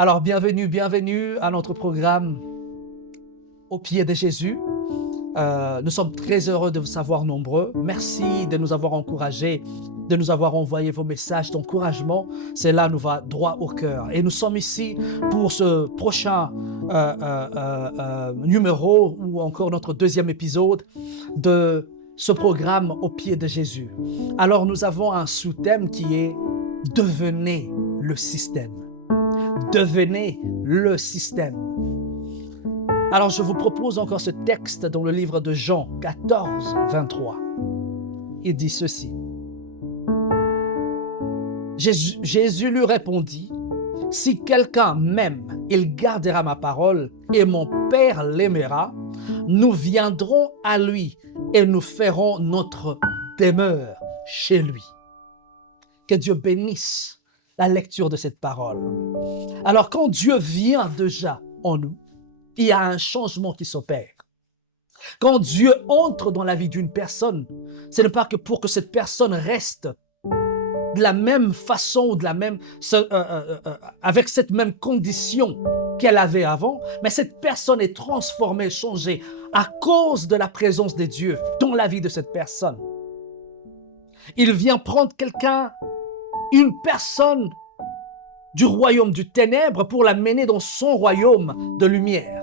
Alors, bienvenue à notre programme Au pied de Jésus. Nous sommes très heureux de vous savoir nombreux. Merci de nous avoir encouragés, de nous avoir envoyé vos messages d'encouragement. Cela nous va droit au cœur. Et nous sommes ici pour ce prochain numéro ou encore notre deuxième épisode de ce programme Au pied de Jésus. Alors, nous avons un sous-thème qui est « Devenez le système ». Devenez le système. Alors, je vous propose encore ce texte dans le livre de Jean 14, 23. Il dit ceci. Jésus lui répondit, « Si quelqu'un m'aime, il gardera ma parole et mon Père l'aimera. Nous viendrons à lui et nous ferons notre demeure chez lui. » Que Dieu bénisse la lecture de cette parole. Alors, quand Dieu vient déjà en nous, il y a un changement qui s'opère. Quand Dieu entre dans la vie d'une personne, ce n'est pas que pour que cette personne reste de la même façon, avec cette même condition qu'elle avait avant, mais cette personne est transformée, changée à cause de la présence de Dieu dans la vie de cette personne. Il vient prendre une personne du royaume du ténèbre pour la mener dans son royaume de lumière.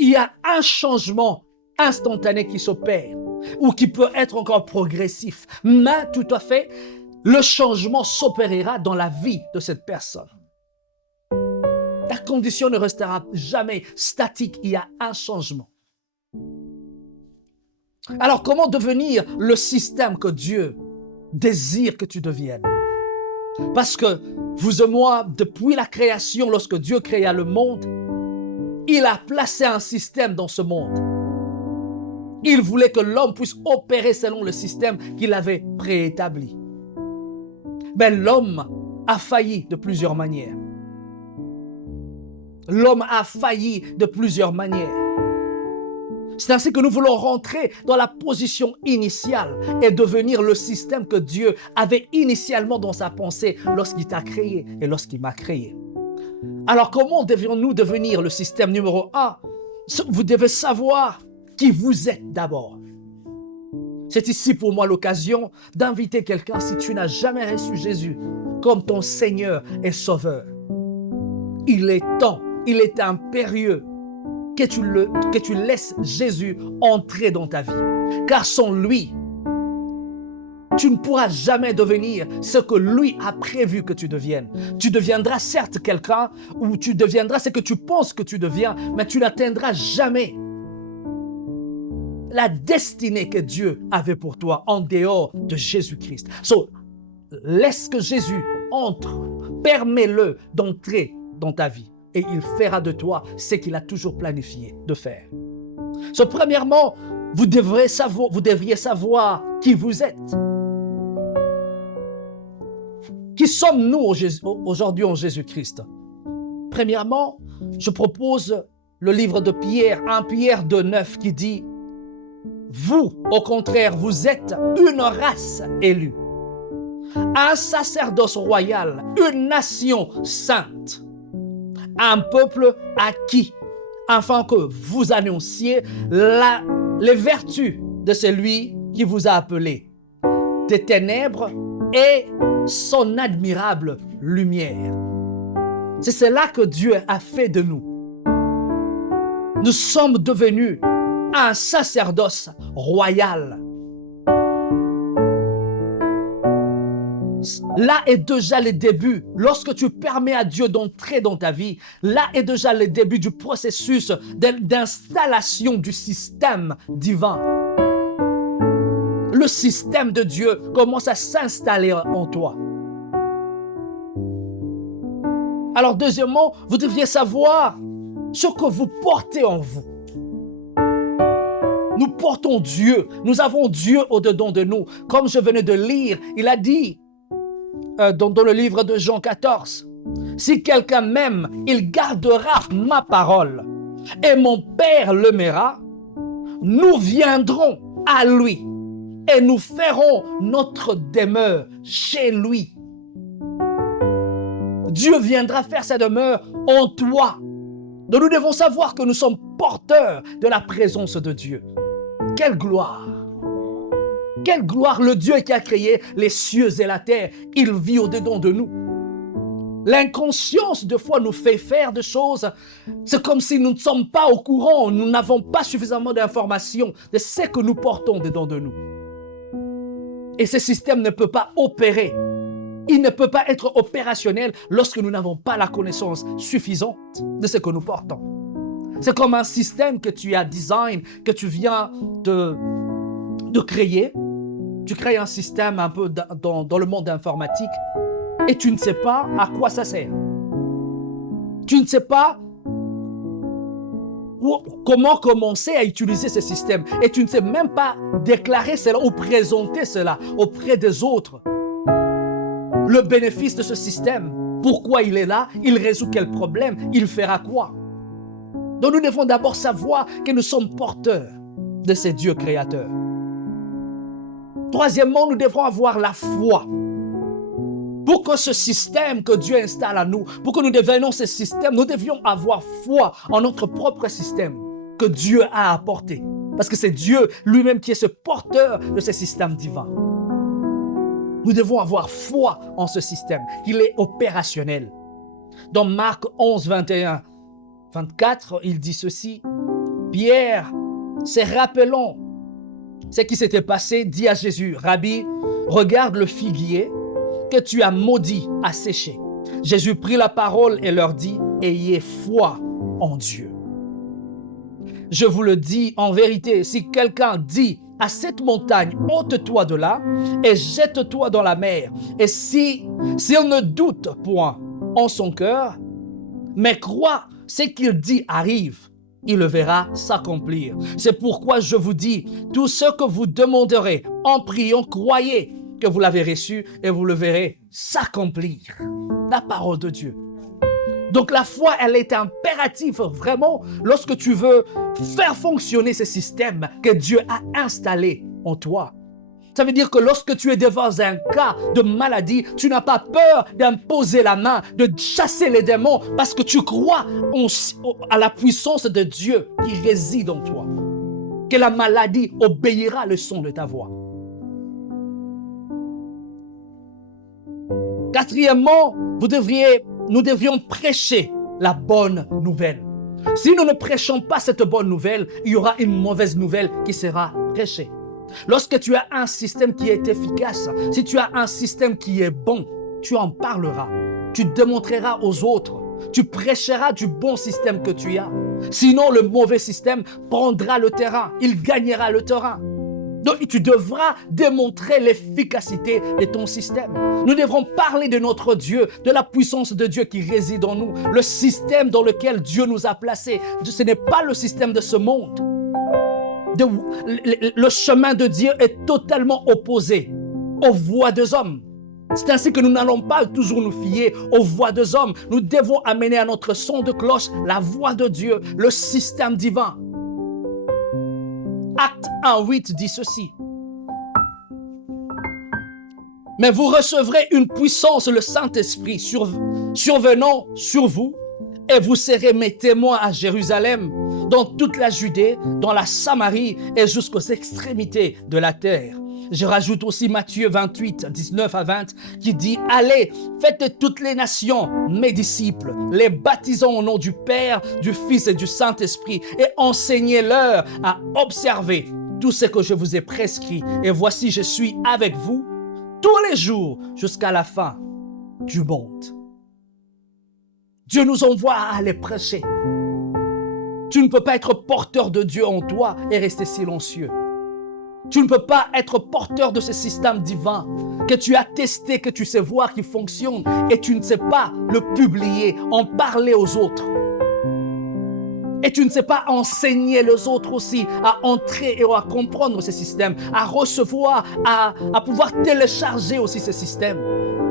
Il y a un changement instantané qui s'opère ou qui peut être encore progressif, mais tout à fait, le changement s'opérera dans la vie de cette personne. La condition ne restera jamais statique, il y a un changement. Alors, comment devenir le système que Dieu désire que tu deviennes? Parce que vous et moi, depuis la création, lorsque Dieu créa le monde, il a placé un système dans ce monde. Il voulait que l'homme puisse opérer selon le système qu'il avait préétabli. Mais l'homme a failli de plusieurs manières. L'homme a failli de plusieurs manières. C'est ainsi que nous voulons rentrer dans la position initiale et devenir le système que Dieu avait initialement dans sa pensée lorsqu'il t'a créé et lorsqu'il m'a créé. Alors, comment devions-nous devenir le système numéro 1? Vous devez savoir qui vous êtes d'abord. C'est ici pour moi l'occasion d'inviter quelqu'un si tu n'as jamais reçu Jésus comme ton Seigneur et Sauveur. Il est temps, il est impérieux que tu laisses Jésus entrer dans ta vie. Car sans lui, tu ne pourras jamais devenir ce que lui a prévu que tu deviennes. Tu deviendras certes quelqu'un ou tu deviendras ce que tu penses que tu deviens, mais tu n'atteindras jamais la destinée que Dieu avait pour toi en dehors de Jésus-Christ. Laisse que Jésus entre, permets-le d'entrer dans ta vie. Et il fera de toi ce qu'il a toujours planifié de faire. Premièrement, vous devriez savoir qui vous êtes. Qui sommes-nous aujourd'hui en Jésus-Christ? Premièrement, je propose le livre de Pierre, 1 Pierre 2,9 qui dit « Vous, au contraire, vous êtes une race élue, un sacerdoce royal, une nation sainte, un peuple acquis, afin que vous annonciez les vertus de celui qui vous a appelé des ténèbres et son admirable lumière. » C'est cela que Dieu a fait de nous. Nous sommes devenus un sacerdoce royal. Là est déjà le début. Lorsque tu permets à Dieu d'entrer dans ta vie, là est déjà le début du processus d'installation du système divin. Le système de Dieu commence à s'installer en toi. Alors, deuxièmement, vous devriez savoir ce que vous portez en vous. Nous portons Dieu. Nous avons Dieu au-dedans de nous. Comme je venais de lire, il a dit dans le livre de Jean 14, « Si quelqu'un m'aime, il gardera ma parole. Et mon Père l'aimera. Nous viendrons à lui et nous ferons notre demeure chez lui. » Dieu viendra faire sa demeure en toi. Donc nous devons savoir que nous sommes porteurs de la présence de Dieu. Quelle gloire! Quelle gloire! Le Dieu qui a créé les cieux et la terre, il vit au-dedans de nous. L'inconscience, des fois, nous fait faire des choses. C'est comme si nous ne sommes pas au courant, nous n'avons pas suffisamment d'informations de ce que nous portons dedans de nous. Et ce système ne peut pas opérer. Il ne peut pas être opérationnel lorsque nous n'avons pas la connaissance suffisante de ce que nous portons. C'est comme un système que tu as design, que tu viens de créer. Tu crées un système un peu dans le monde informatique et tu ne sais pas à quoi ça sert. Tu ne sais pas comment commencer à utiliser ce système et tu ne sais même pas déclarer cela ou présenter cela auprès des autres. Le bénéfice de ce système, pourquoi il est là, il résout quel problème, il fera quoi. Donc nous devons d'abord savoir que nous sommes porteurs de ces dieux créateurs. Troisièmement, nous devons avoir la foi. Pour que ce système que Dieu installe à nous, pour que nous devenions ce système, nous devions avoir foi en notre propre système que Dieu a apporté. Parce que c'est Dieu lui-même qui est ce porteur de ce système divin. Nous devons avoir foi en ce système, qu'il est opérationnel. Dans Marc 11, 21, 24, il dit ceci. Pierre, se rappelant ce qui s'était passé, dit à Jésus, Rabbi, regarde le figuier que tu as maudit à sécher. Jésus prit la parole et leur dit, ayez foi en Dieu. Je vous le dis en vérité, si quelqu'un dit à cette montagne, ôte-toi de là et jette-toi dans la mer, et s'il ne doute point en son cœur, mais croit ce qu'il dit arrive, il le verra s'accomplir. C'est pourquoi je vous dis, tout ce que vous demanderez en priant, croyez que vous l'avez reçu et vous le verrez s'accomplir. La parole de Dieu. Donc la foi, elle est impérative vraiment lorsque tu veux faire fonctionner ce système que Dieu a installé en toi. Ça veut dire que lorsque tu es devant un cas de maladie, tu n'as pas peur d'imposer la main, de chasser les démons parce que tu crois à la puissance de Dieu qui réside en toi. Que la maladie obéira le son de ta voix. Quatrièmement, nous devrions prêcher la bonne nouvelle. Si nous ne prêchons pas cette bonne nouvelle, il y aura une mauvaise nouvelle qui sera prêchée. Lorsque tu as un système qui est efficace, si tu as un système qui est bon, tu en parleras, tu démontreras aux autres, tu prêcheras du bon système que tu as. Sinon, le mauvais système prendra le terrain, il gagnera le terrain. Donc, tu devras démontrer l'efficacité de ton système. Nous devrons parler de notre Dieu, de la puissance de Dieu qui réside en nous, le système dans lequel Dieu nous a placés. Ce n'est pas le système de ce monde. Le chemin de Dieu est totalement opposé aux voies des hommes. C'est ainsi que nous n'allons pas toujours nous fier aux voies des hommes. Nous devons amener à notre son de cloche la voix de Dieu, le système divin. Acte 1:8 dit ceci. Mais vous recevrez une puissance, le Saint-Esprit, survenant sur vous, et vous serez mes témoins à Jérusalem, dans toute la Judée, dans la Samarie et jusqu'aux extrémités de la terre. Je rajoute aussi Matthieu 28, 19 à 20, qui dit « Allez, faites de toutes les nations mes disciples, les baptisant au nom du Père, du Fils et du Saint-Esprit, et enseignez-leur à observer tout ce que je vous ai prescrit. Et voici, je suis avec vous tous les jours jusqu'à la fin du monde. » Dieu nous envoie à aller prêcher. Tu ne peux pas être porteur de Dieu en toi et rester silencieux. Tu ne peux pas être porteur de ce système divin que tu as testé, que tu sais voir qui fonctionne et tu ne sais pas le publier, en parler aux autres. Et tu ne sais pas enseigner les autres aussi à entrer et à comprendre ce système, à recevoir, à pouvoir télécharger aussi ce système.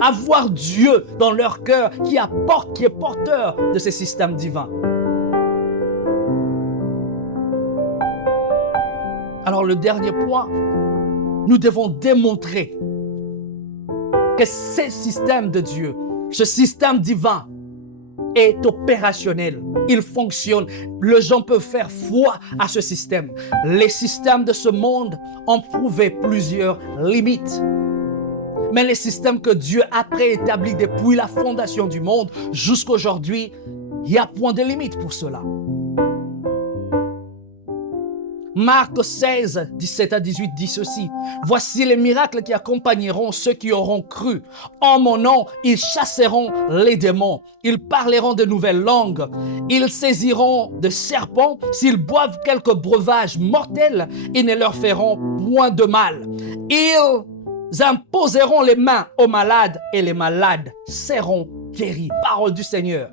Avoir Dieu dans leur cœur qui est porteur de ce système divin. Alors le dernier point, nous devons démontrer que ce système de Dieu Ce système divin est opérationnel. Il fonctionne. Les gens peuvent faire foi à ce système. Les systèmes de ce monde ont prouvé plusieurs limites. Mais les systèmes que Dieu a préétablis depuis la fondation du monde jusqu'à aujourd'hui, il n'y a point de limite pour cela. Marc 16, 17 à 18 dit ceci. Voici les miracles qui accompagneront ceux qui auront cru. En mon nom, ils chasseront les démons. Ils parleront de nouvelles langues. Ils saisiront de serpents. S'ils boivent quelques breuvages mortels, ils ne leur feront point de mal. Ils imposeront les mains aux malades et les malades seront guéris. Parole du Seigneur.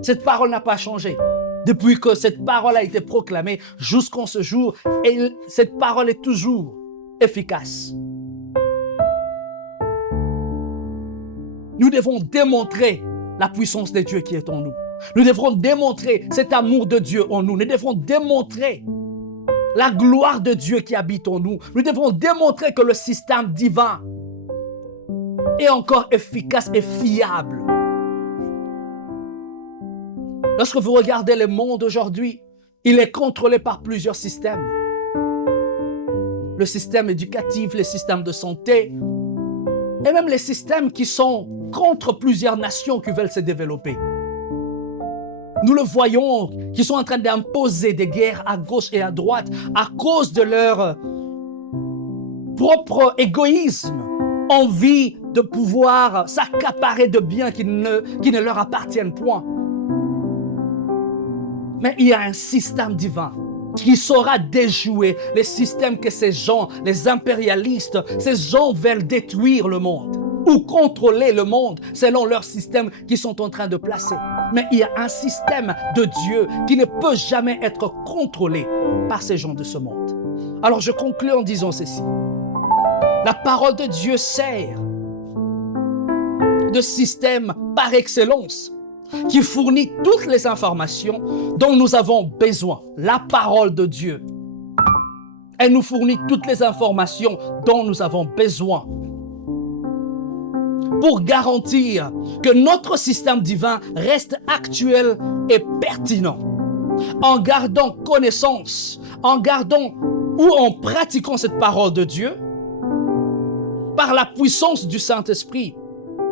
Cette parole n'a pas changé. Depuis que cette parole a été proclamée jusqu'en ce jour, et cette parole est toujours efficace. Nous devons démontrer la puissance de Dieu qui est en nous. Nous devrons démontrer cet amour de Dieu en nous. Nous devrons démontrer la gloire de Dieu qui habite en nous. Nous devrons démontrer que le système divin est encore efficace et fiable. Lorsque vous regardez le monde aujourd'hui, il est contrôlé par plusieurs systèmes. Le système éducatif, les systèmes de santé, et même les systèmes qui sont contre plusieurs nations qui veulent se développer. Nous le voyons, qui sont en train d'imposer des guerres à gauche et à droite à cause de leur propre égoïsme, envie de pouvoir s'accaparer de biens qui ne leur appartiennent point. Mais il y a un système divin qui saura déjouer les systèmes que ces gens, les impérialistes, ces gens veulent détruire le monde ou contrôler le monde selon leur système qu'ils sont en train de placer. Mais il y a un système de Dieu qui ne peut jamais être contrôlé par ces gens de ce monde. Alors je conclue en disant ceci. La parole de Dieu sert de système par excellence qui fournit toutes les informations dont nous avons besoin. La parole de Dieu. Elle nous fournit toutes les informations dont nous avons besoin pour garantir que notre système divin reste actuel et pertinent. En gardant connaissance, en gardant ou en pratiquant cette parole de Dieu, par la puissance du Saint-Esprit,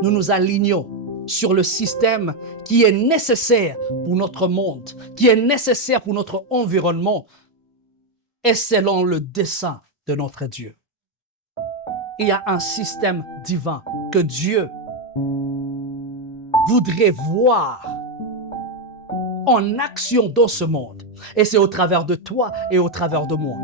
nous nous alignons sur le système qui est nécessaire pour notre monde, qui est nécessaire pour notre environnement et selon le dessein de notre Dieu. Il y a un système divin que Dieu voudrait voir en action dans ce monde. Et c'est au travers de toi et au travers de moi.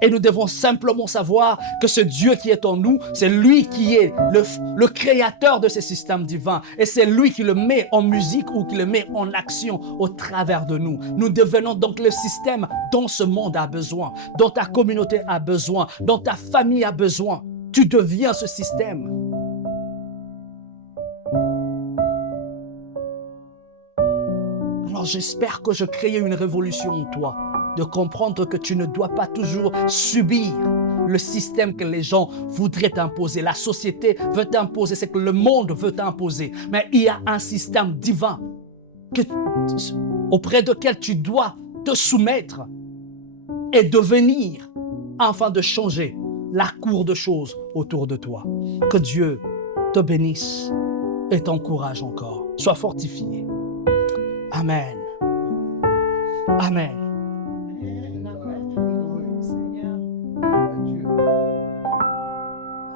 Et nous devons simplement savoir que ce Dieu qui est en nous, c'est lui qui est le créateur de ce système divin. Et c'est lui qui le met en musique ou qui le met en action au travers de nous. Nous devenons donc le système dont ce monde a besoin, dont ta communauté a besoin, dont ta famille a besoin. Tu deviens ce système. Alors j'espère que je crée une révolution en toi. De comprendre que tu ne dois pas toujours subir le système que les gens voudraient t'imposer. La société veut t'imposer, c'est que le monde veut t'imposer. Mais il y a un système divin auprès duquel tu dois te soumettre et devenir afin de changer la cour de choses autour de toi. Que Dieu te bénisse et t'encourage encore. Sois fortifié. Amen. Amen.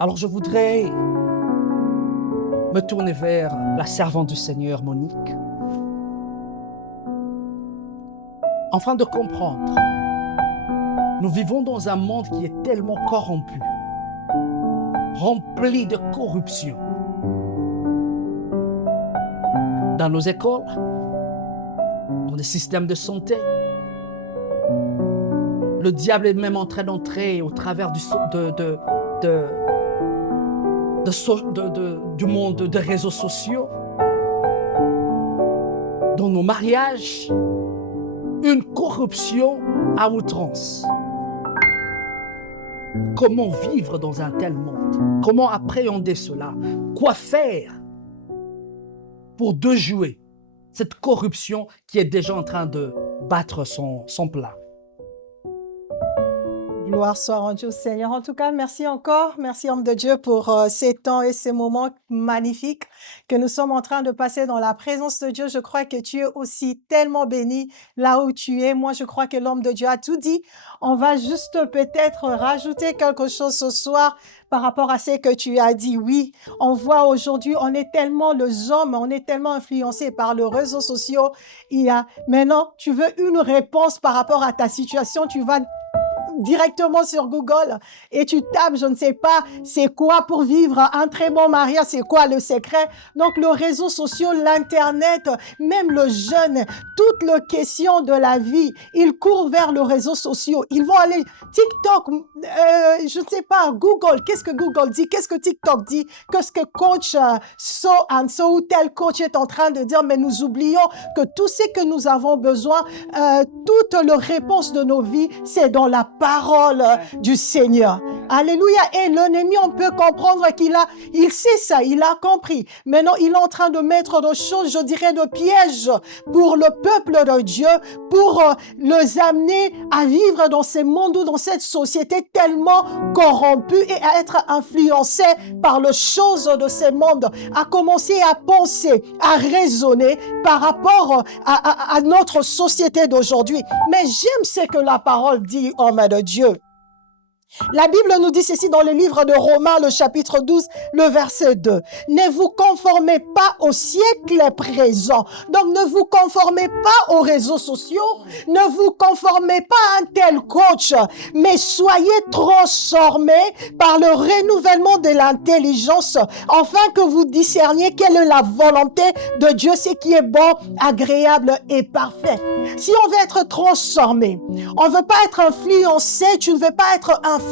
Alors je voudrais me tourner vers la servante du Seigneur, Monique, afin de comprendre. Nous vivons dans un monde qui est tellement corrompu, rempli de corruption. Dans nos écoles, dans les systèmes de santé, le diable est même en train d'entrer au travers du monde des réseaux sociaux, dans nos mariages, une corruption à outrance. Comment vivre dans un tel monde? Comment appréhender cela? Quoi faire pour déjouer cette corruption qui est déjà en train de battre son plein? Gloire soit rendue au Seigneur. En tout cas, merci encore. Merci, homme de Dieu, pour ces temps et ces moments magnifiques que nous sommes en train de passer dans la présence de Dieu. Je crois que tu es aussi tellement béni là où tu es. Moi, je crois que l'homme de Dieu a tout dit. On va juste peut-être rajouter quelque chose ce soir par rapport à ce que tu as dit. Oui, on voit aujourd'hui, on est tellement, les hommes, on est tellement influencés par les réseaux sociaux. Maintenant, tu veux une réponse par rapport à ta situation, tu vas directement sur Google et tu tapes, je ne sais pas, c'est quoi pour vivre un très bon mariage, c'est quoi le secret. Donc, les réseaux sociaux, l'Internet, même le jeune, toutes les questions de la vie, ils courent vers les réseaux sociaux. Ils vont aller TikTok, je ne sais pas, Google, qu'est-ce que Google dit, qu'est-ce que TikTok dit, qu'est-ce que coach so and so ou tel coach est en train de dire, mais nous oublions que tout ce que nous avons besoin, toutes les réponses de nos vies, c'est dans la parole du Seigneur. Alléluia. Et l'ennemi, on peut comprendre il sait ça, il a compris. Maintenant, il est en train de mettre des choses, je dirais, de pièges pour le peuple de Dieu, pour les amener à vivre dans ce monde ou dans cette société tellement corrompue et à être influencés par les choses de ce monde, à commencer à penser, à raisonner par rapport à notre société d'aujourd'hui. Mais j'aime ce que la parole dit, homme de Dieu. La Bible nous dit ceci dans le livre de Romains, le chapitre 12, le verset 2. Ne vous conformez pas au siècle présent. Donc, ne vous conformez pas aux réseaux sociaux. Ne vous conformez pas à un tel coach. Mais soyez transformés par le renouvellement de l'intelligence, afin que vous discerniez quelle est la volonté de Dieu, ce qui est bon, agréable et parfait. Si on veut être transformé, on ne veut pas être influencé, tu ne veux pas être influencé,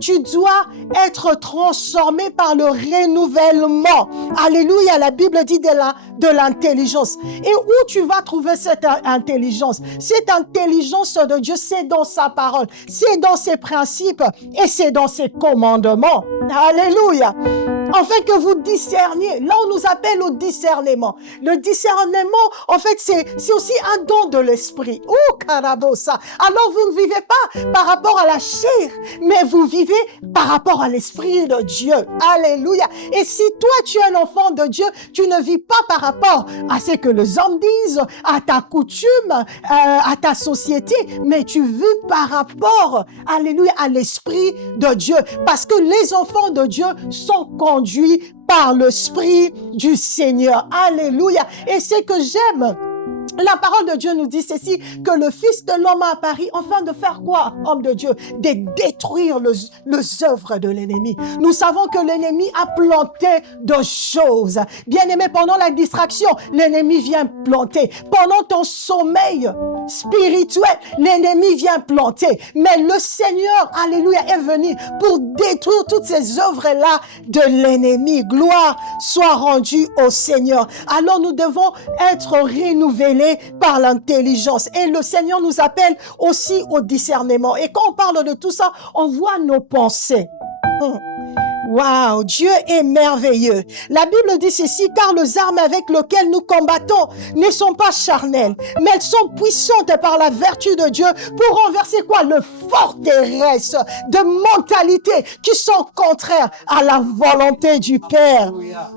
tu dois être transformé par le renouvellement. Alléluia, la Bible dit de l'intelligence. Et où tu vas trouver cette intelligence? Cette intelligence de Dieu, c'est dans sa parole, c'est dans ses principes et c'est dans ses commandements. Alléluia. Afin que vous discerniez. Là, on nous appelle au discernement. Le discernement, en fait, c'est aussi un don de l'esprit. Oh, carabosa. Alors, vous ne vivez pas par rapport à la chair, mais vous vivez par rapport à l'esprit de Dieu. Alléluia. Et si toi, tu es un enfant de Dieu, tu ne vis pas par rapport à ce que les hommes disent, à ta coutume, à ta société, mais tu vis par rapport, alléluia, à l'esprit de Dieu. Parce que les enfants de Dieu sont conduits par l'Esprit du Seigneur. Alléluia. Et ce que j'aime, la parole de Dieu nous dit ceci, que le Fils de l'homme a apparu afin de faire quoi, homme de Dieu? De détruire les œuvres de l'ennemi. Nous savons que l'ennemi a planté de choses. Bien-aimé, pendant la distraction, l'ennemi vient planter. Pendant ton sommeil spirituel, l'ennemi vient planter. Mais le Seigneur, alléluia, est venu pour détruire toutes ces œuvres-là de l'ennemi. Gloire soit rendue au Seigneur. Alors nous devons être renouvelés par l'intelligence. Et le Seigneur nous appelle aussi au discernement. Et quand on parle de tout ça, on voit nos pensées. Waouh, Dieu est merveilleux. La Bible dit ceci, car les armes avec lesquelles nous combattons ne sont pas charnelles, mais elles sont puissantes par la vertu de Dieu pour renverser quoi? Le forteresse de mentalités qui sont contraires à la volonté du Père.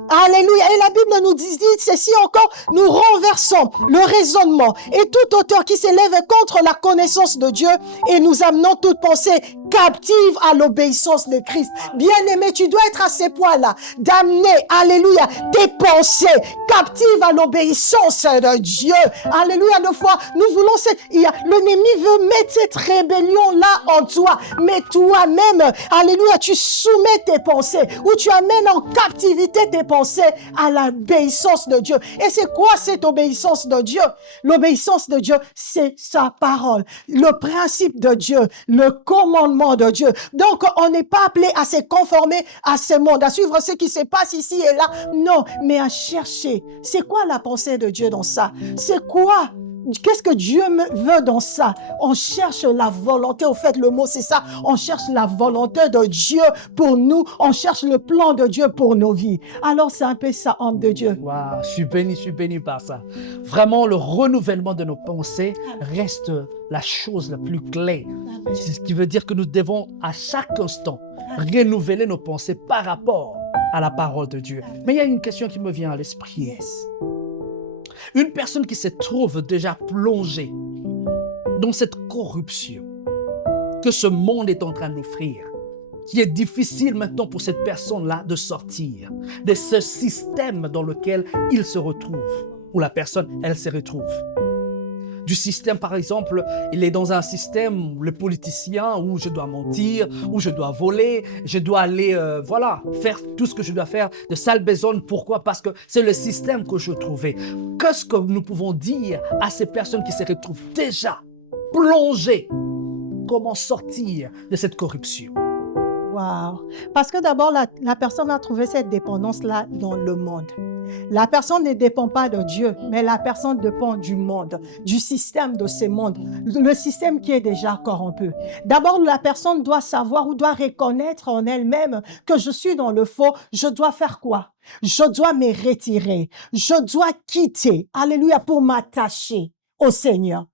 Alléluia. Et la Bible nous dit ceci encore, nous renversons le raisonnement et toute hauteur qui s'élève contre la connaissance de Dieu et nous amenons toute pensée captive à l'obéissance de Christ. Bien-aimé, tu dois être à ces points-là, d'amener, alléluia, tes pensées captives à l'obéissance de Dieu. Alléluia, de fois, nous voulons l'ennemi veut mettre cette rébellion-là en toi, mais toi-même, alléluia, tu soumets tes pensées, ou tu amènes en captivité tes pensées à l'obéissance de Dieu. Et c'est quoi cette obéissance de Dieu? L'obéissance de Dieu, c'est sa parole, le principe de Dieu, le commandement de Dieu. Donc, on n'est pas appelé à se conformer à ce monde, à suivre ce qui se passe ici et là. Non, mais à chercher. C'est quoi la pensée de Dieu dans ça? C'est quoi Qu'est-ce que Dieu veut dans ça? On cherche la volonté. Au fait, le mot, c'est ça. On cherche la volonté de Dieu pour nous. On cherche le plan de Dieu pour nos vies. Alors, c'est un peu ça, homme de Dieu. Waouh, je suis béni par ça. Vraiment, le renouvellement de nos pensées reste la chose la plus clé. Ce qui veut dire que nous devons à chaque instant renouveler nos pensées par rapport à la parole de Dieu. Mais il y a une question qui me vient à l'esprit. Yes. Une personne qui se trouve déjà plongée dans cette corruption que ce monde est en train d'offrir, qui est difficile maintenant pour cette personne-là de sortir de ce système dans lequel il se retrouve, où la personne, elle se retrouve. Du système, par exemple, il est dans un système où le politicien, où je dois mentir, où je dois voler, je dois aller, faire tout ce que je dois faire de sale besogne. Pourquoi? Parce que c'est le système que je trouvais. Qu'est-ce que nous pouvons dire à ces personnes qui se retrouvent déjà plongées? Comment sortir de cette corruption? Wow. Parce que d'abord, la personne a trouvé cette dépendance-là dans le monde. La personne ne dépend pas de Dieu, mais la personne dépend du monde, du système de ce monde, le système qui est déjà corrompu. D'abord, la personne doit savoir ou doit reconnaître en elle-même que je suis dans le faux. Je dois faire quoi? Je dois me retirer. Je dois quitter. Alléluia, pour m'attacher au Seigneur.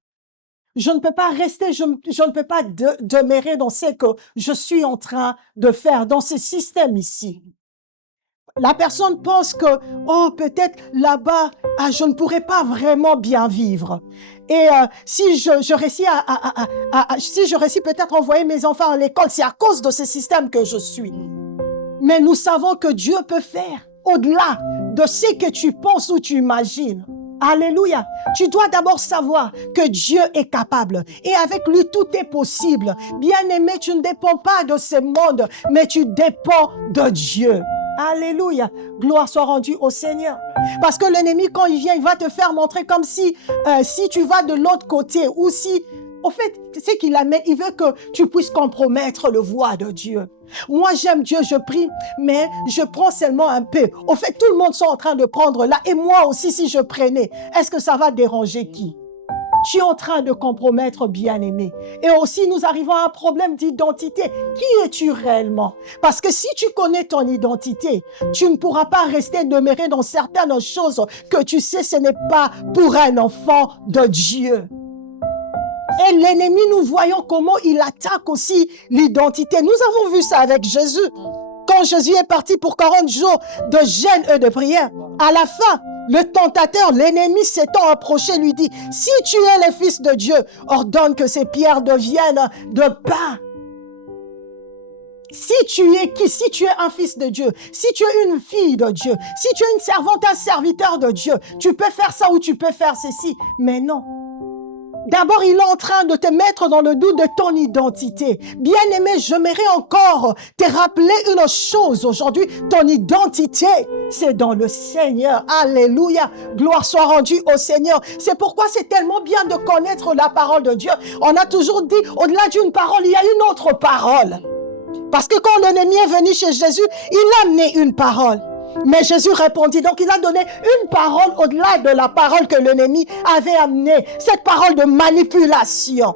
Je ne peux pas rester, je ne peux pas demeurer dans ce que je suis en train de faire, dans ce système ici. La personne pense que, oh, peut-être là-bas, je ne pourrais pas vraiment bien vivre. Et si je réussis si je réussis peut-être à envoyer mes enfants à l'école, c'est à cause de ce système que je suis. Mais nous savons que Dieu peut faire au-delà de ce que tu penses ou tu imagines. Alléluia. Tu dois d'abord savoir que Dieu est capable et avec lui tout est possible. Bien-aimé, tu ne dépends pas de ce monde, mais tu dépends de Dieu. Alléluia. Gloire soit rendue au Seigneur. Parce que l'ennemi, quand il vient, il va te faire montrer comme si tu vas de l'autre côté ou si... Au fait, c'est qu'il amène, il veut que tu puisses compromettre le voie de Dieu. Moi, j'aime Dieu, je prie, mais je prends seulement un peu. Au fait, tout le monde sont en train de prendre là. Et moi aussi, si je prenais, est-ce que ça va déranger qui? Tu es en train de compromettre, bien-aimé. Et aussi, nous arrivons à un problème d'identité. Qui es-tu réellement? Parce que si tu connais ton identité, tu ne pourras pas rester demeuré dans certaines choses que tu sais, ce n'est pas pour un enfant de Dieu. Et l'ennemi, nous voyons comment il attaque aussi l'identité. Nous avons vu ça avec Jésus. Quand Jésus est parti pour 40 jours de jeûne et de prière, à la fin, le tentateur, l'ennemi s'étant approché, lui dit, « Si tu es le Fils de Dieu, ordonne que ces pierres deviennent de pain. » Si tu es qui? Si tu es un fils de Dieu, si tu es une fille de Dieu, si tu es une servante, un serviteur de Dieu, tu peux faire ça ou tu peux faire ceci. Mais non. D'abord, il est en train de te mettre dans le doute de ton identité. Bien-aimé, j'aimerais encore te rappeler une chose aujourd'hui. Ton identité, c'est dans le Seigneur. Alléluia. Gloire soit rendue au Seigneur. C'est pourquoi c'est tellement bien de connaître la parole de Dieu. On a toujours dit, au-delà d'une parole, il y a une autre parole. Parce que quand l'ennemi est venu chez Jésus, il a amené une parole. Mais Jésus répondit, donc il a donné une parole au-delà de la parole que l'ennemi avait amenée, cette parole de manipulation.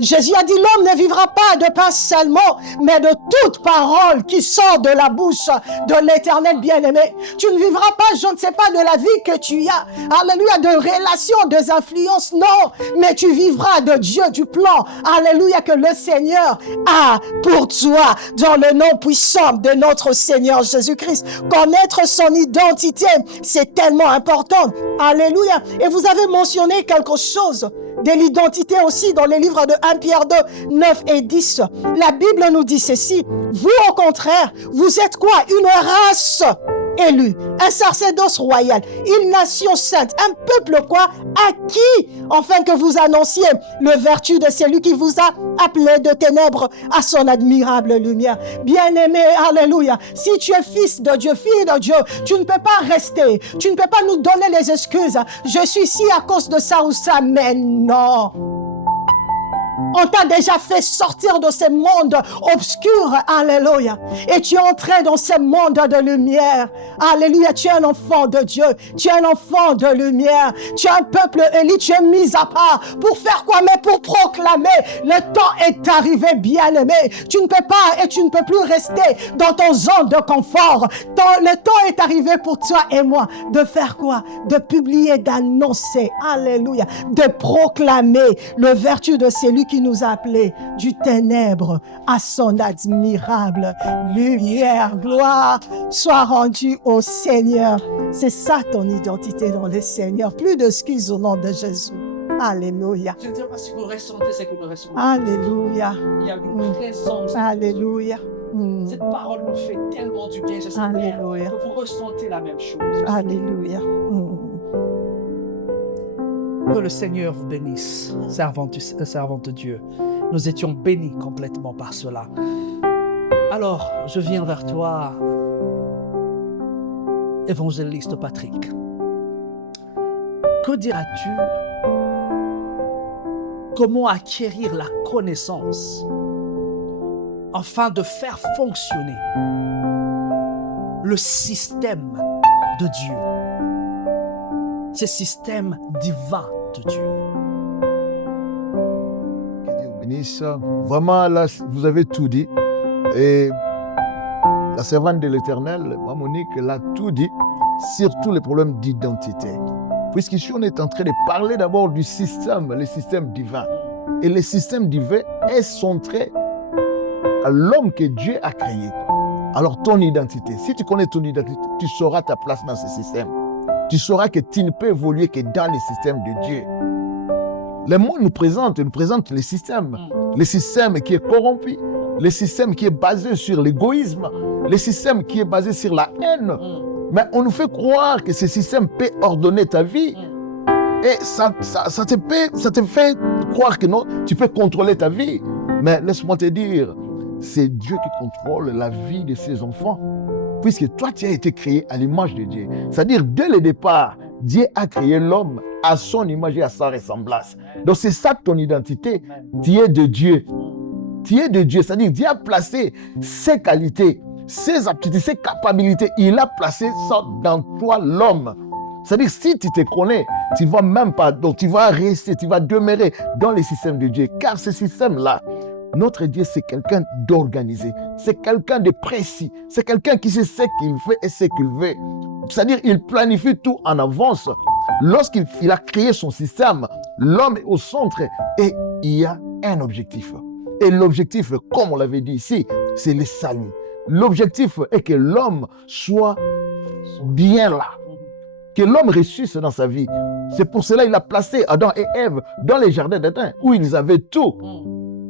Jésus a dit, l'homme ne vivra pas de pain seulement, mais de toute parole qui sort de la bouche de l'Éternel bien-aimé. Tu ne vivras pas, je ne sais pas, de la vie que tu as, alléluia, de relations, des influences, non, mais tu vivras de Dieu, du plan, alléluia, que le Seigneur a pour toi, dans le nom puissant de notre Seigneur Jésus-Christ. Connaître son identité, c'est tellement important, alléluia. Et vous avez mentionné quelque chose de l'identité aussi dans les livres de 1 Pierre 2, 9 et 10. La Bible nous dit ceci. Vous, au contraire, vous êtes quoi? Une race élue, un sacerdoce royal, une nation sainte, un peuple quoi? Acquis, afin que vous annonciez le vertu de celui qui vous a appelé de ténèbres à son admirable lumière. Bien-aimé, alléluia, si tu es fils de Dieu, fille de Dieu, tu ne peux pas rester, tu ne peux pas nous donner les excuses. Je suis ici à cause de ça ou ça, mais non. On t'a déjà fait sortir de ce monde obscur. Alléluia. Et tu es entré dans ce monde de lumière. Alléluia. Tu es un enfant de Dieu. Tu es un enfant de lumière. Tu es un peuple élu. Tu es mis à part. Pour faire quoi? Mais pour proclamer. Le temps est arrivé, bien-aimé. Tu ne peux pas et tu ne peux plus rester dans ton zone de confort. Le temps est arrivé pour toi et moi de faire quoi? De publier, d'annoncer. Alléluia. De proclamer le vertu de celui qui nous a appelés du ténèbre à son admirable lumière. Gloire soit rendue au Seigneur. C'est ça ton identité dans le Seigneur. Plus d'excuses au nom de Jésus. Alléluia. Je ne sais pas si vous ressentez ce que nous ressentons. Alléluia. Il y a une présence. Alléluia. Cette parole nous fait tellement du bien. J'espère Alléluia. que vous ressentez la même chose. Alléluia. Que le Seigneur vous bénisse, servante de Dieu. Nous étions bénis complètement par cela. Alors, je viens vers toi, évangéliste Patrick. Que diras-tu? Comment acquérir la connaissance afin de faire fonctionner le système de Dieu, ce système divin de Dieu? Que Dieu bénisse. Vraiment, là, vous avez tout dit. Et la servante de l'Éternel, Monique, elle a tout dit sur tous les problèmes d'identité. Puisqu'ici, on est en train de parler d'abord du système, le système divin. Et le système divin est centré à l'homme que Dieu a créé. Alors, ton identité, si tu connais ton identité, tu sauras ta place dans ce système. Tu sauras que tu ne peux évoluer que dans le système de Dieu. Le monde nous présente le système qui est corrompu, le système qui est basé sur l'égoïsme, le système qui est basé sur la haine. Mais on nous fait croire que ce système peut ordonner ta vie. Et ça te fait croire que non, tu peux contrôler ta vie. Mais laisse-moi te dire, c'est Dieu qui contrôle la vie de ses enfants. Puisque toi, tu as été créé à l'image de Dieu. C'est-à-dire, dès le départ, Dieu a créé l'homme à son image et à sa ressemblance. Donc, c'est ça ton identité. Tu es de Dieu. Tu es de Dieu. C'est-à-dire, Dieu a placé ses qualités, ses aptitudes, ses capacités. Il a placé ça dans toi, l'homme. C'est-à-dire, si tu te connais, tu ne vas même pas, donc tu vas rester, tu vas demeurer dans le système de Dieu. Car ce système-là, notre Dieu, c'est quelqu'un d'organisé. C'est quelqu'un de précis. C'est quelqu'un qui sait ce qu'il fait et ce qu'il veut. C'est-à-dire, il planifie tout en avance. Lorsqu'il a créé son système, l'homme est au centre et il y a un objectif. Et l'objectif, comme on l'avait dit ici, c'est le salut. L'objectif est que l'homme soit bien là. Que l'homme ressuscite dans sa vie. C'est pour cela qu'il a placé Adam et Ève dans les jardins d'Éden où ils avaient tout.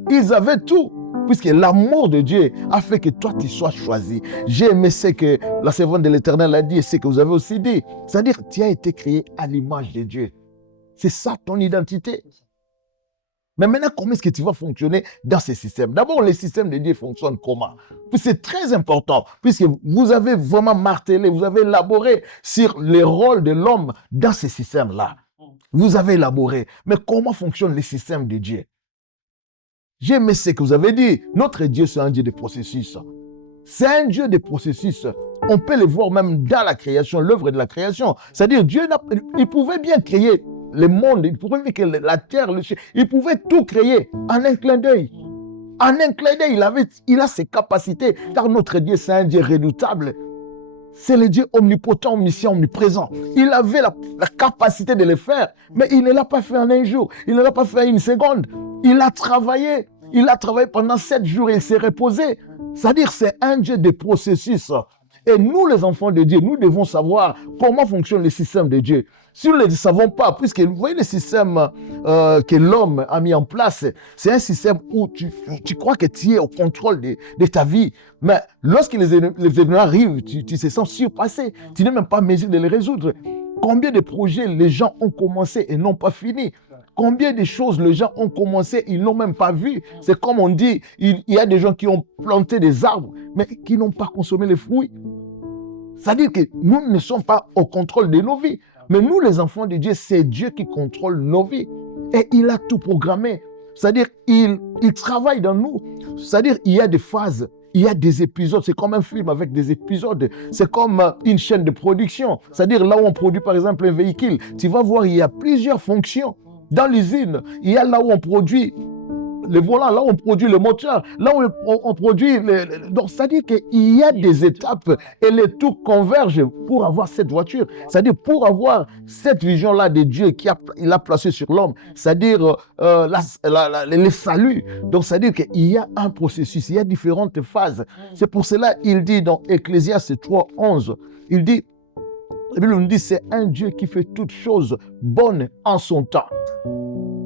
Ils avaient tout, puisque l'amour de Dieu a fait que toi, tu sois choisi. J'ai aimé ce que la servante de l'Éternel a dit et ce que vous avez aussi dit. C'est-à-dire, tu as été créé à l'image de Dieu. C'est ça ton identité. Mais maintenant, comment est-ce que tu vas fonctionner dans ce système? D'abord, le système de Dieu fonctionne comment? Puis c'est très important, puisque vous avez vraiment martelé, vous avez élaboré sur le rôle de l'homme dans ce système-là. Vous avez élaboré. Mais comment fonctionne le système de Dieu? J'ai aimé ce que vous avez dit. Notre Dieu, c'est un Dieu de processus. C'est un Dieu de processus. On peut le voir même dans la création, l'œuvre de la création. C'est-à-dire, Dieu, il pouvait bien créer le monde, il pouvait créer la terre, le ciel. Il pouvait tout créer en un clin d'œil. En un clin d'œil, il a ses capacités. Car notre Dieu, c'est un Dieu redoutable. C'est le Dieu omnipotent, omniscient, omniprésent. Il avait la capacité de le faire, mais il ne l'a pas fait en un jour. Il ne l'a pas fait en une seconde. Il a travaillé. Il a travaillé pendant 7 jours et il s'est reposé. C'est-à-dire, c'est un Dieu de processus. Et nous, les enfants de Dieu, nous devons savoir comment fonctionne le système de Dieu. Si nous ne le savons pas, puisque vous voyez le système que l'homme a mis en place, c'est un système où tu crois que tu es au contrôle de ta vie. Mais lorsque les événements arrivent, tu te sens surpassé. Tu n'es même pas en mesure de les résoudre. Combien de projets les gens ont commencé et n'ont pas fini? Combien de choses les gens ont commencé, ils n'ont même pas vu. C'est comme on dit, il y a des gens qui ont planté des arbres, mais qui n'ont pas consommé les fruits. C'est-à-dire que nous ne sommes pas au contrôle de nos vies. Mais nous, les enfants de Dieu, c'est Dieu qui contrôle nos vies. Et il a tout programmé. C'est-à-dire, il travaille dans nous. C'est-à-dire, il y a des phases, il y a des épisodes. C'est comme un film avec des épisodes. C'est comme une chaîne de production. C'est-à-dire, là où on produit, par exemple, un véhicule, tu vas voir, il y a plusieurs fonctions. Dans l'usine, il y a là où on produit le volant, là où on produit le moteur, là où on produit... Donc, c'est-à-dire qu'il y a des étapes et les tout convergent pour avoir cette voiture. C'est-à-dire pour avoir cette vision-là de Dieu qu'il a placée sur l'homme. C'est-à-dire les saluts. Donc, c'est-à-dire qu'il y a un processus, il y a différentes phases. C'est pour cela qu'il dit dans Ecclésiaste 3:11, il dit, la Bible nous dit, c'est un Dieu qui fait toutes choses bonnes en son temps.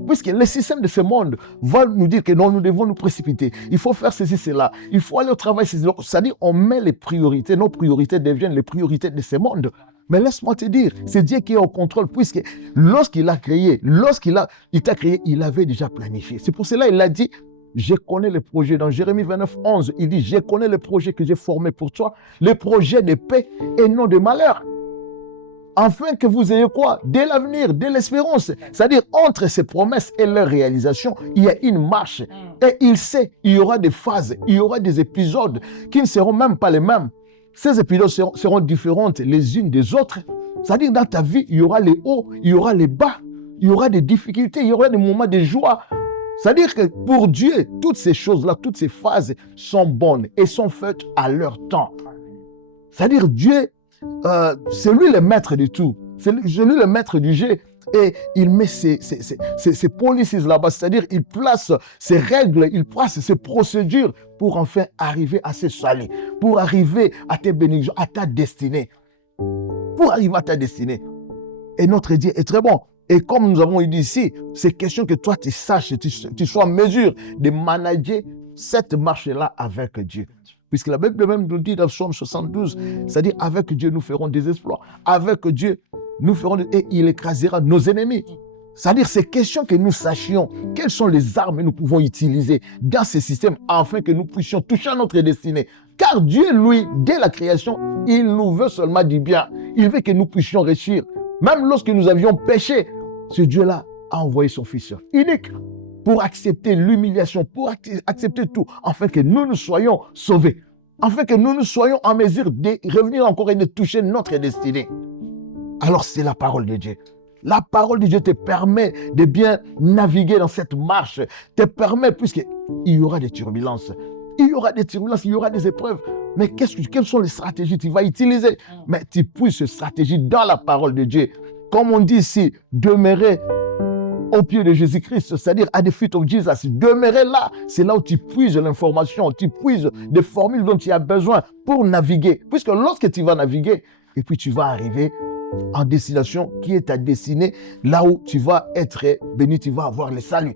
Puisque le système de ce monde va nous dire que non, nous devons nous précipiter. Il faut faire ceci, cela. Il faut aller au travail, ceci. C'est-à-dire, on met les priorités. Nos priorités deviennent les priorités de ce monde. Mais laisse-moi te dire, c'est Dieu qui est au contrôle, puisque lorsqu'il a créé, il t'a créé, il avait déjà planifié. C'est pour cela qu'il a dit, je connais les projets. Dans Jérémie 29:11, il dit, je connais les projets que j'ai formés pour toi, les projets de paix et non de malheur. Afin que vous ayez quoi? De l'avenir, de l'espérance. C'est-à-dire, entre ces promesses et leur réalisation, il y a une marche. Et il sait, il y aura des phases, il y aura des épisodes qui ne seront même pas les mêmes. Ces épisodes seront différentes les unes des autres. C'est-à-dire, dans ta vie, il y aura les hauts, il y aura les bas, il y aura des difficultés, il y aura des moments de joie. C'est-à-dire que pour Dieu, toutes ces choses-là, toutes ces phases sont bonnes et sont faites à leur temps. C'est-à-dire, Dieu, c'est lui le maître de tout. C'est lui le maître du jeu. Et il met ses policies là-bas. C'est-à-dire, il place ses règles, il place ses procédures pour enfin arriver à ce salut, pour arriver à tes bénédictions, à ta destinée. Pour arriver à ta destinée. Et notre Dieu est très bon. Et comme nous avons dit ici, c'est question que toi, tu saches, tu sois en mesure de manager cette marche-là avec Dieu. Puisque la Bible même nous dit dans Psaume 72, c'est-à-dire avec Dieu nous ferons des exploits. Avec Dieu nous ferons et il écrasera nos ennemis. C'est-à-dire c'est question que nous sachions quelles sont les armes que nous pouvons utiliser dans ce système afin que nous puissions toucher à notre destinée. Car Dieu, lui, dès la création, il nous veut seulement du bien. Il veut que nous puissions réussir. Même lorsque nous avions péché, ce Dieu-là a envoyé son Fils unique pour accepter l'humiliation, pour accepter tout, afin que nous soyons sauvés, afin que nous soyons en mesure de revenir encore et de toucher notre destinée. Alors c'est la parole de Dieu. La parole de Dieu te permet de bien naviguer dans cette marche, te permet, puisqu'il y aura des turbulences, il y aura des épreuves. Mais quelles sont les stratégies que tu vas utiliser? Mais tu puisses ces stratégies dans la parole de Dieu. Comme on dit ici, demeurer au pied de Jésus-Christ, c'est-à-dire à the feet of Jesus. Demeurer là, c'est là où tu puises l'information, tu puises des formules dont tu as besoin pour naviguer. Puisque lorsque tu vas naviguer, et puis tu vas arriver en destination qui est ta destinée, là où tu vas être béni, tu vas avoir le salut.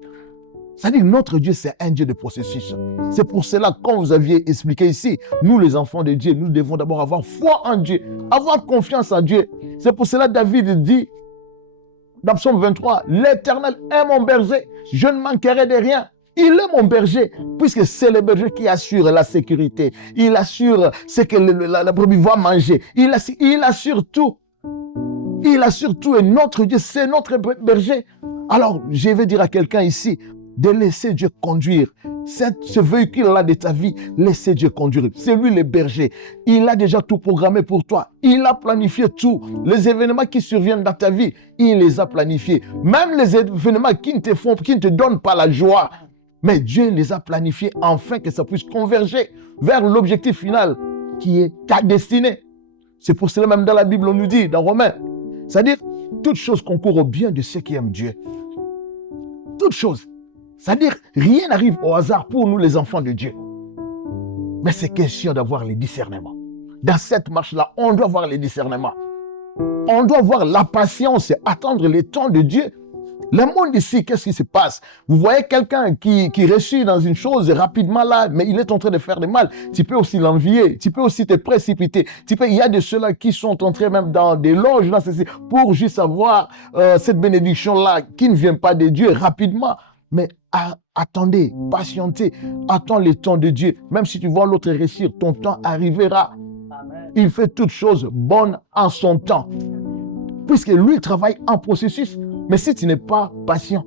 C'est-à-dire notre Dieu, c'est un Dieu de processus. C'est pour cela, comme vous aviez expliqué ici, nous les enfants de Dieu, nous devons d'abord avoir foi en Dieu, avoir confiance en Dieu. C'est pour cela David dit, dans Psaume 23, l'Éternel est mon berger, je ne manquerai de rien. Il est mon berger, puisque c'est le berger qui assure la sécurité. Il assure ce que la brebis va manger. Il assure tout. Il assure tout et notre Dieu, c'est notre berger. Alors, je vais dire à quelqu'un ici, de laisser Dieu conduire ce véhicule-là de ta vie, laissez Dieu conduire. C'est lui le berger. Il a déjà tout programmé pour toi. Il a planifié tout. Les événements qui surviennent dans ta vie, il les a planifiés. Même les événements qui ne te donnent pas la joie, mais Dieu les a planifiés afin que ça puisse converger vers l'objectif final qui est ta destinée. C'est pour cela même dans la Bible, on nous dit, dans Romains, c'est-à-dire, toute chose concourt au bien de ceux qui aiment Dieu. Toute chose. C'est-à-dire, rien n'arrive au hasard pour nous, les enfants de Dieu. Mais c'est question d'avoir les discernements. Dans cette marche-là, on doit avoir les discernements. On doit avoir la patience et attendre le temps de Dieu. Le monde ici, qu'est-ce qui se passe? Vous voyez quelqu'un qui réussit dans une chose rapidement là, mais il est en train de faire du mal. Tu peux aussi l'envier, tu peux aussi te précipiter. Il y a de ceux-là qui sont entrés même dans des loges là, pour juste avoir cette bénédiction-là qui ne vient pas de Dieu rapidement. Mais attendez, patientez, attends le temps de Dieu. Même si tu vois l'autre réussir, ton temps arrivera. Amen. Il fait toutes choses bonnes en son temps. Puisque lui travaille en processus. Mais si tu n'es pas patient,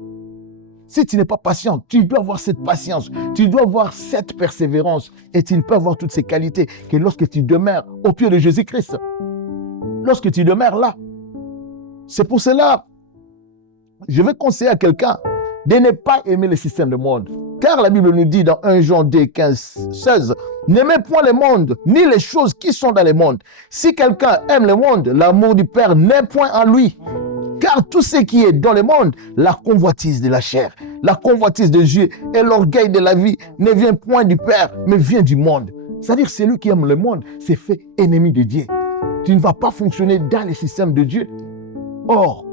Si tu n'es pas patient, tu dois avoir cette patience, tu dois avoir cette persévérance et tu peux avoir toutes ces qualités que lorsque tu demeures au pied de Jésus-Christ, lorsque tu demeures là. C'est pour cela, je vais conseiller à quelqu'un de ne pas aimer le système du monde. Car la Bible nous dit dans 1 Jean 2, 15, 16, n'aimez point le monde, ni les choses qui sont dans le monde. Si quelqu'un aime le monde, l'amour du Père n'est point en lui. Car tout ce qui est dans le monde, la convoitise de la chair, la convoitise des yeux et l'orgueil de la vie ne vient point du Père, mais vient du monde. C'est-à-dire, celui qui aime le monde, c'est fait ennemi de Dieu. Tu ne vas pas fonctionner dans le système de Dieu. Or,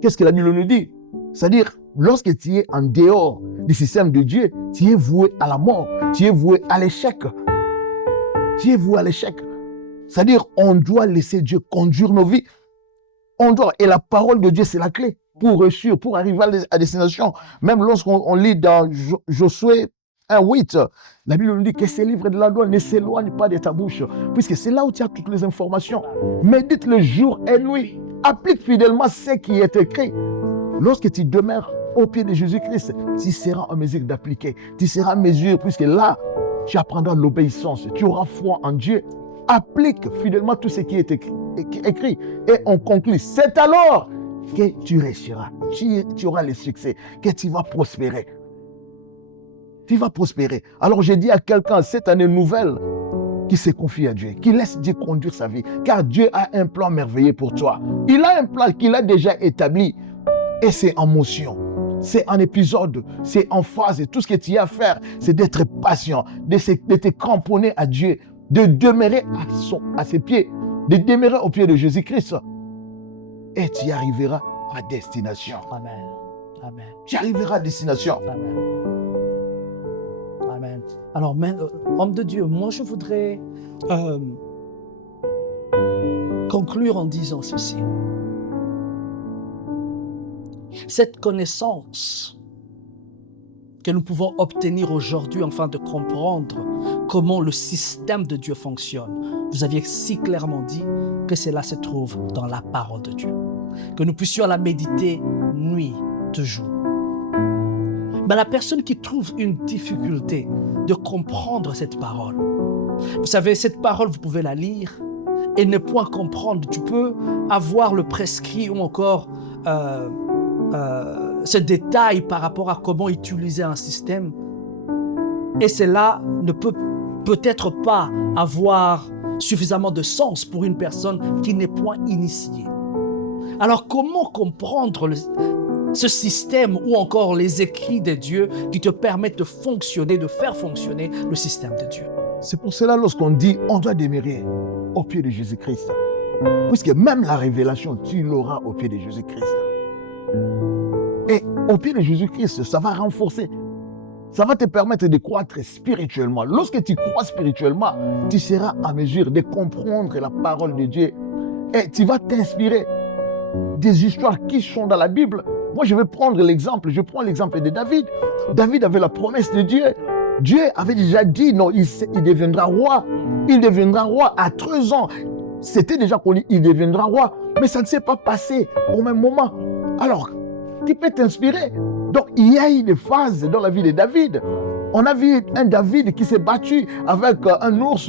qu'est-ce que la Bible nous dit? C'est-à-dire, lorsque tu es en dehors du système de Dieu, tu es voué à la mort, tu es voué à l'échec. Tu es voué à l'échec. C'est-à-dire, on doit laisser Dieu conduire nos vies. On doit, et la parole de Dieu, c'est la clé pour réussir, pour arriver à destination. Même lorsqu'on lit dans Josué 1:8, la Bible nous dit que ces livres de la loi ne s'éloignent pas de ta bouche, puisque c'est là où tu as toutes les informations. Médite le jour et nuit. Applique fidèlement ce qui est écrit. Lorsque tu demeures au pied de Jésus-Christ, tu seras en mesure d'appliquer. Tu seras en mesure, puisque là, tu apprendras l'obéissance. Tu auras foi en Dieu. Applique fidèlement tout ce qui est écrit. Et on conclut. C'est alors que tu réussiras. Tu auras le succès. Que tu vas prospérer. Tu vas prospérer. Alors j'ai dit à quelqu'un cette année nouvelle qui se confie à Dieu, qui laisse Dieu conduire sa vie. Car Dieu a un plan merveilleux pour toi. Il a un plan qu'il a déjà établi. Et c'est en motion. C'est en épisode, c'est en phase. Et tout ce que tu as à faire, c'est d'être patient, de te cramponner à Dieu, de demeurer à ses pieds, de demeurer au pied de Jésus-Christ. Et tu arriveras à destination. Amen. Amen. Tu arriveras à destination. Amen. Amen. Alors, homme de Dieu, moi je voudrais conclure en disant ceci. Cette connaissance que nous pouvons obtenir aujourd'hui afin de comprendre comment le système de Dieu fonctionne, vous aviez si clairement dit que cela se trouve dans la parole de Dieu. Que nous puissions la méditer nuit de jour. Mais la personne qui trouve une difficulté de comprendre cette parole, vous savez, cette parole, vous pouvez la lire et ne point comprendre. Tu peux avoir le prescrit ou encore ce détail par rapport à comment utiliser un système. Et cela ne peut peut-être pas avoir suffisamment de sens pour une personne qui n'est point initiée. Alors comment comprendre ce système ou encore les écrits de Dieu qui te permettent de fonctionner, de faire fonctionner le système de Dieu? C'est pour cela lorsqu'on dit on doit demeurer au pied de Jésus-Christ. Puisque même la révélation, tu l'auras au pied de Jésus-Christ. Et au pied de Jésus-Christ, ça va renforcer. Ça va te permettre de croître spirituellement. Lorsque tu crois spirituellement, tu seras en mesure de comprendre la parole de Dieu. Et tu vas t'inspirer des histoires qui sont dans la Bible. Moi, je vais prendre l'exemple. Je prends l'exemple de David. David avait la promesse de Dieu. Dieu avait déjà dit, non, il deviendra roi. Il deviendra roi à 13 ans. C'était déjà connu, il deviendra roi. Mais ça ne s'est pas passé au même moment. Alors, tu peux t'inspirer. Donc, il y a eu des phases dans la vie de David. On a vu un David qui s'est battu avec un ours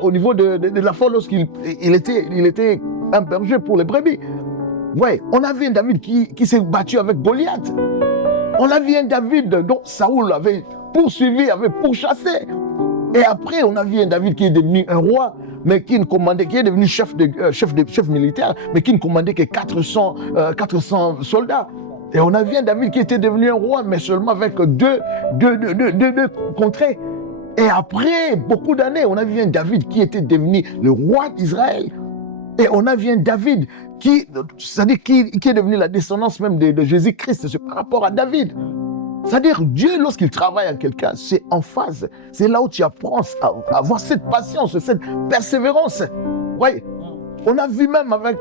au niveau de la forêt lorsqu'il était un berger pour les brebis. Ouais, on a vu un David qui s'est battu avec Goliath. On a vu un David dont Saoul avait poursuivi, avait pourchassé. Et après, on a vu un David qui est devenu un roi, mais qui est devenu chef militaire, mais qui ne commandait que 400 soldats. Et on a vu un David qui était devenu un roi, mais seulement avec deux contrées. Et après beaucoup d'années, on a vu un David qui était devenu le roi d'Israël. Et on a vu un David qui est devenu la descendance même de Jésus-Christ. C'est par rapport à David. C'est-à-dire, Dieu, lorsqu'il travaille à quelqu'un, c'est en phase. C'est là où tu apprends à avoir cette patience, cette persévérance. Oui. On a vu même avec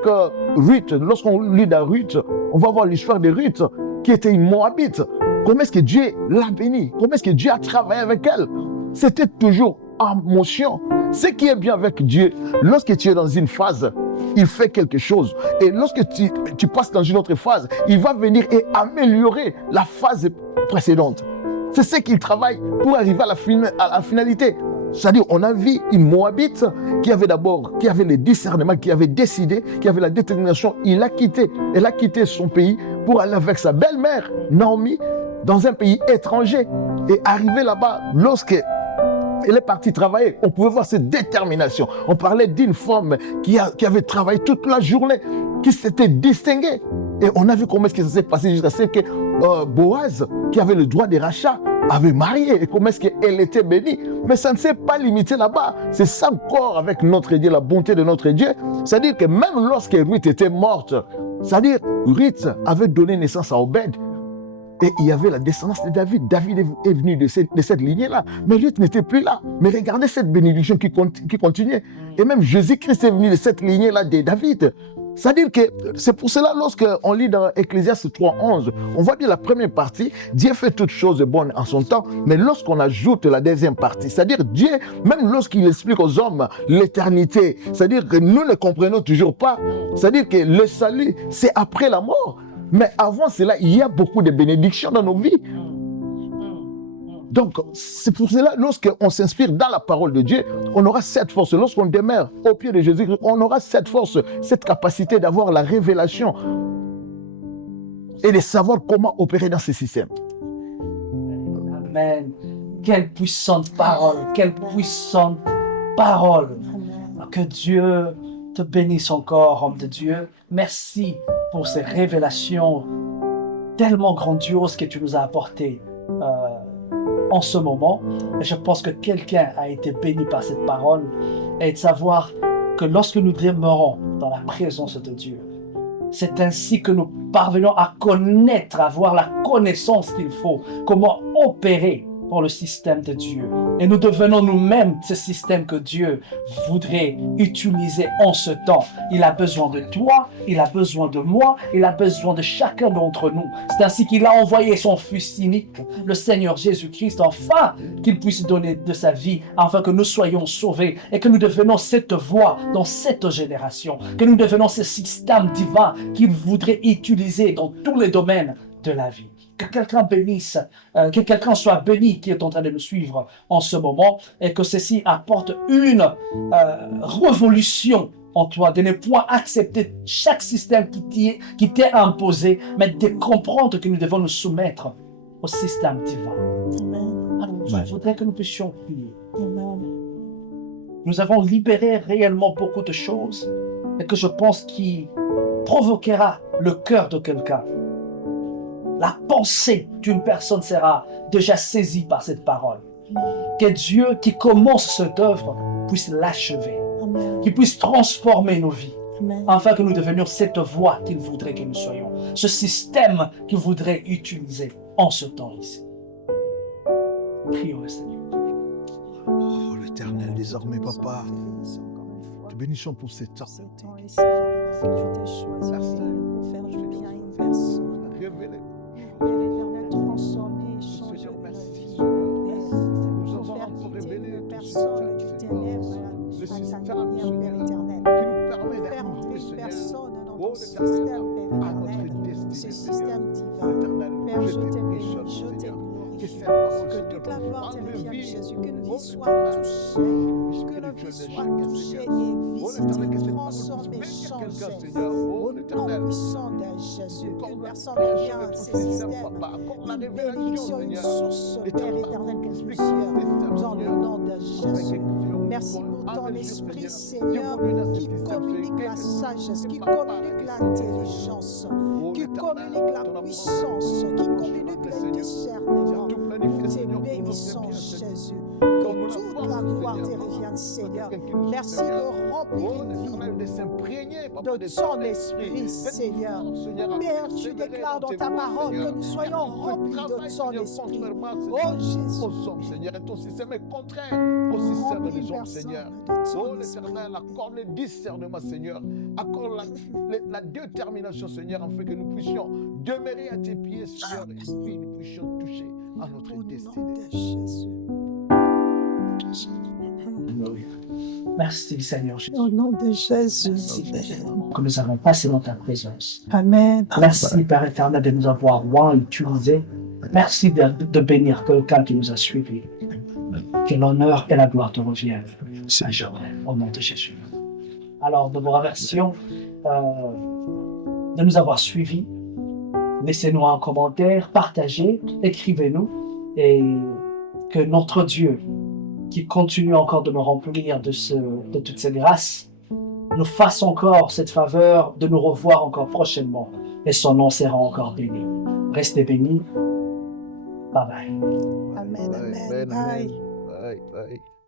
Ruth, lorsqu'on lit dans Ruth, on va voir l'histoire de Ruth, qui était une Moabite. Comment est-ce que Dieu l'a bénie? Comment est-ce que Dieu a travaillé avec elle? C'était toujours en motion. Ce qui est bien avec Dieu, lorsque tu es dans une phase, il fait quelque chose. Et lorsque tu passes dans une autre phase, il va venir et améliorer la phase précédente. C'est ce qu'il travaille pour arriver à la finalité. C'est-à-dire, on a vu une Moabite qui avait le discernement, qui avait décidé, qui avait la détermination. Elle a quitté son pays pour aller avec sa belle-mère, Naomi, dans un pays étranger. Et arrivé là-bas, lorsque elle est partie travailler, on pouvait voir cette détermination. On parlait d'une femme qui avait travaillé toute la journée, qui s'était distinguée. Et on a vu comment est-ce que ça s'est passé jusqu'à ce que Boaz, qui avait le droit de rachat, avait marié. Et comment est-ce qu'elle était bénie. Mais ça ne s'est pas limité là-bas. C'est ça encore avec notre Dieu, la bonté de notre Dieu. C'est-à-dire que même lorsque Ruth était morte, c'est-à-dire Ruth avait donné naissance à Obed. Et il y avait la descendance de David. David est venu de cette lignée-là. Mais Ruth n'était plus là. Mais regardez cette bénédiction qui continuait. Et même Jésus-Christ est venu de cette lignée-là de David. C'est-à-dire que c'est pour cela, lorsqu'on lit dans Ecclésiaste 3:11, on voit bien la première partie, Dieu fait toutes choses bonnes en son temps, mais lorsqu'on ajoute la deuxième partie, c'est-à-dire Dieu, même lorsqu'il explique aux hommes l'éternité, c'est-à-dire que nous ne comprenons toujours pas, c'est-à-dire que le salut, c'est après la mort. Mais avant cela, il y a beaucoup de bénédictions dans nos vies. Donc, c'est pour cela, lorsqu'on s'inspire dans la parole de Dieu, on aura cette force. Lorsqu'on demeure au pied de Jésus, on aura cette force, cette capacité d'avoir la révélation et de savoir comment opérer dans ce système. Amen. Quelle puissante parole, quelle puissante parole. Que Dieu te bénisse encore, homme de Dieu. Merci pour ces révélations tellement grandioses que tu nous as apportées en ce moment. Et je pense que quelqu'un a été béni par cette parole et de savoir que lorsque nous demeurons dans la présence de Dieu, c'est ainsi que nous parvenons à connaître, à avoir la connaissance qu'il faut, comment opérer pour le système de Dieu. Et nous devenons nous-mêmes ce système que Dieu voudrait utiliser en ce temps. Il a besoin de toi, il a besoin de moi, il a besoin de chacun d'entre nous. C'est ainsi qu'il a envoyé son Fils unique, le Seigneur Jésus-Christ, afin qu'il puisse donner de sa vie, afin que nous soyons sauvés et que nous devenons cette voix dans cette génération, que nous devenons ce système divin qu'il voudrait utiliser dans tous les domaines de la vie. Que quelqu'un bénisse, que quelqu'un soit béni qui est en train de nous suivre en ce moment et que ceci apporte une révolution en toi, de ne point accepter chaque système qui t'est imposé, mais de comprendre que nous devons nous soumettre au système divin. Amen. Alors, je voudrais que nous puissions prier. Amen. Nous avons libéré réellement beaucoup de choses et que je pense qui provoquera le cœur de quelqu'un. La pensée d'une personne sera déjà saisie par cette parole. Que Dieu qui commence cette œuvre puisse l'achever, qu'il puisse transformer nos vies, Amen. afin que nous devenions cette voie qu'il voudrait que nous soyons, ce système qu'il voudrait utiliser en ce temps ici. Prions le Seigneur. Oh, l'Éternel, désormais, Papa, te bénissons pour cet temps. Ce temps ici, que tu t'es choisi pour faire du bien à une personne. Révélez. Que l'Éternel transformer, changer Seigneur, de merci, vie. Seigneur. Pour faire quitter une personne du ténèbre Le à ta système, lumière, Seigneur, Père éternel. qui nous permet Faire d'arriver, entrer une Seigneur, personne dans oh, ton l'Éternel, système, Père à notre éternel, destinée, ce Seigneur. système divin. L'Éternel, Père, je je te t'ai bénis, béni, je t'ai Seigneur. Que glorifié. cette parole, Que Seigneur, toute la gloire te prenne revienne, vie, Jésus. Que nos oh, vies soient l'Éternel, touchées. Que nos spirituel vies de soient chacun, touchées Seigneur. et Oh, l'Éternel, que visitées, cette parole transformées, puisse bénir quelqu'un, changées. Seigneur. Oh, Au nom l'Éternel. puissant de Jésus, Comme qu'une la personne pêche vienne de à ton ces système, systèmes, Papa. Comme la une révélation, bénédiction, une Seigneur. source, Et ta Père parole éternel, qu'elle explique puisse ce système, dans le Seigneur. nom de Jésus. Merci pour ton esprit, Seigneur, qui communique la sagesse, qui communique l'intelligence, qui communique la puissance, qui communique le discernement. Nous te bénissons, Jésus. Que toute la gloire te revienne, Seigneur. Merci de remplir une vie de ton esprit, Seigneur. Père, tu déclares dans ta parole que nous soyons remplis de ton esprit. Oh Jésus, Seigneur, et ton système est contraire au système des hommes, Seigneur. Oh, l'Éternel, accorde le discernement, Seigneur. Accorde la détermination, Seigneur, afin que nous puissions demeurer à tes pieds, Seigneur, et puis nous puissions toucher à notre au nom destinée. de Jésus. Alléluia. Merci Seigneur Jésus. Au nom de Jésus. Merci Père, que nous avons passé dans ta présence. Amen. Merci Père éternel de nous avoir utilisés. Merci de bénir quelqu'un qui nous a suivis. Que l'honneur et la gloire te reviennent. À jamais, au nom de Jésus. Alors, nous vous remercions de nous avoir suivis. Laissez-nous un commentaire, partagez, écrivez-nous et que notre Dieu, qui continue encore de nous remplir de toutes ces grâces, nous fasse encore cette faveur de nous revoir encore prochainement et son nom sera encore béni. Restez bénis. Bye bye. Amen. Amen. Amen. Bye. Bye. Bye.